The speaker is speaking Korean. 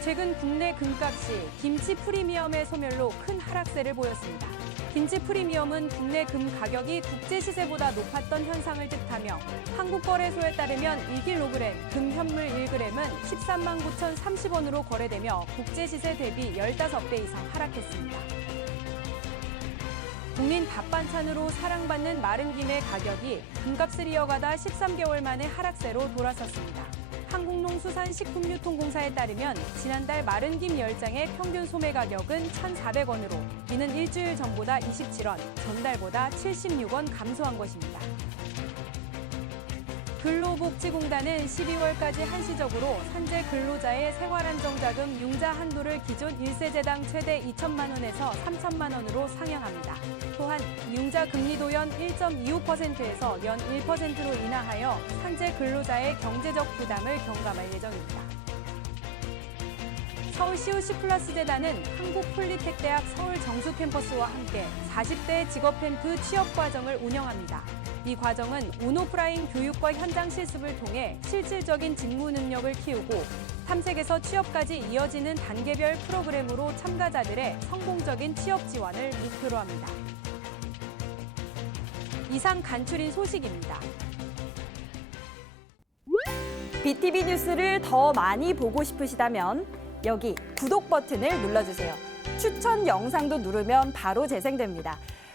최근 국내 금값이 김치 프리미엄의 소멸로 큰 하락세를 보였습니다. 김치 프리미엄은 국내 금 가격이 국제 시세보다 높았던 현상을 뜻하며 한국거래소에 따르면 1kg 금 현물 1g은 13만 9,030원으로 거래되며 국제 시세 대비 15배 이상 하락했습니다. 국민 밥 반찬으로 사랑받는 마른 김의 가격이 금값을 이어가다 13개월 만에 하락세로 돌아섰습니다. 한국농수산식품유통공사에 따르면 지난달 마른 김 10장의 평균 소매 가격은 1,400원으로 이는 일주일 전보다 27원, 전달보다 76원 감소한 것입니다. 근로복지공단은 12월까지 한시적으로 산재 근로자의 생활안정자금 융자 한도를 기존 1세제당 최대 2천만 원에서 3천만 원으로 상향합니다. 또한 융자 금리도 연 1.25%에서 연 1%로 인하하여 산재 근로자의 경제적 부담을 경감할 예정입니다. 서울시우 시 플러스 재단은 한국폴리텍대학 서울 정수 캠퍼스와 함께 40대 직업캠프 취업 과정을 운영합니다. 이 과정은 온오프라인 교육과 현장 실습을 통해 실질적인 직무 능력을 키우고 탐색에서 취업까지 이어지는 단계별 프로그램으로 참가자들의 성공적인 취업 지원을 목표로 합니다. 이상 간추린 소식입니다. BTV 뉴스를 더 많이 보고 싶으시다면 여기 구독 버튼을 눌러주세요. 추천 영상도 누르면 바로 재생됩니다.